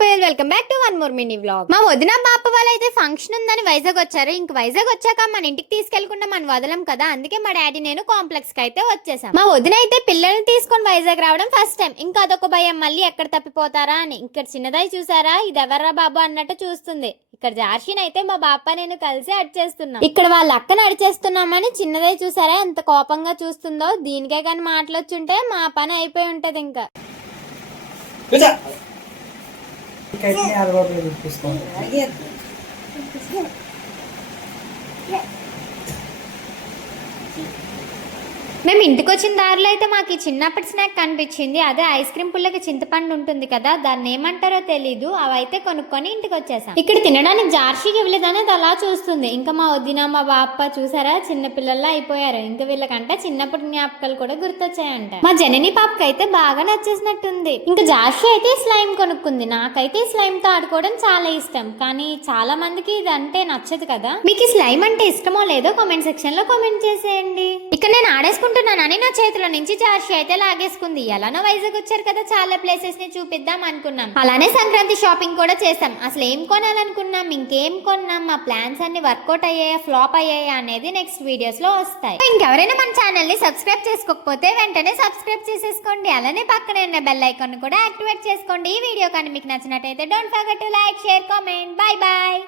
People, welcome back to one more mini vlog. మా వదిన బాప వాళ్ళైతే ఫంక్షన్ ఉందని వైజాగ్ వచ్చారు. ఇంక వైజాగ్ వచ్చాక మన ఇంటికి తీసుకెళ్లకుండా మనం వదలం కదా, అందుకే మా డాడీ నేను కాంప్లెక్స్ కి అయితే వచ్చేసాం. మా వదిన అయితే పిల్లల్ని తీసుకొని వైజాగ్ రావడం ఫస్ట్ టైం. ఇంకా అదొక భయం, మళ్ళీ ఎక్కడ తప్పిపోతారా అని. ఇక్కడ చిన్నదై చూసారా, ఇది ఎవర్రా బాబు అన్నట్టు చూస్తుంది. ఇక్కడ జార్షిన్ అయితే మా బాప నేను కలిసి అడిచేస్తున్నాం. ఇక్కడ వాళ్ళ అక్కని అడిచేస్తున్నామని చిన్నదై చూసారా ఎంత కోపంగా చూస్తుందో. దీనికే కానీ మాటలొచ్చుంటే మా పని అయిపోయి ఉంటది. ఇంకా మేము ఇంటికి వచ్చిన దారిలో అయితే మాకు ఈ చిన్నప్పటి స్నాక్ కనిపించింది. అదే ఐస్ క్రీమ్ పుల్లకి చింతపండు ఉంటుంది కదా, దాన్ని ఏమంటారో తెలీదు. అవైతే కొనుక్కొని ఇంటికి వచ్చేసాం. ఇక్కడ తినడానికి జార్షికి ఇవ్వలేదనేది అలా చూస్తుంది. ఇంకా మా వదిన మా బాప చూసారా చిన్న పిల్లల్లా అయిపోయారు. ఇంకా వీళ్ళకంటే చిన్నప్పటి జ్ఞాపకాలు కూడా గుర్తొచ్చాయంట. మా జనని పాపకి అయితే బాగా నచ్చేసినట్టుంది. ఇంకా జార్షి అయితే స్లైమ్ కొనుక్కుంది. నాకైతే స్లైమ్ తో ఆడుకోవడం చాలా ఇష్టం, కానీ చాలా మందికి ఇది అంటే నచ్చదు కదా. మీకు ఈ స్లైమ్ అంటే ఇష్టమో లేదో కామెంట్ సెక్షన్ లో కామెంట్ చేసేయండి. ఇక్కడ నేను ఆడేసుకుంటున్నానని నా చేతిలో నుంచి జార్షి అయితే లాగేసుకుంది. ఎలానో వైజాగ్ వచ్చారు కదా, చాలా ప్లేసెస్ ని చూపిద్దాం అనుకున్నాం. అలానే సంక్రాంతి షాపింగ్ కూడా చేసాం. అసలు ఏం కొనాలనుకున్నాం, ఇంకేం కొన్నాం, మా ప్లాన్స్ అన్ని వర్కౌట్ అయ్యాయా ఫ్లాప్ అయ్యాయా అనేది నెక్స్ట్ వీడియోస్ లో వస్తాయి. ఇంకెవరైనా మన ఛానల్ ని సబ్స్క్రైబ్ చేసుకోకపోతే వెంటనే సబ్స్క్రైబ్ చేసేసుకోండి. అలానే పక్కనే ఉన్న బెల్ ఐకాన్ కూడా యాక్టివేట్ చేసుకోండి. ఈ వీడియో కానీ మీకు నచ్చినట్టయితే don't forget to like, share, comment. Bye bye.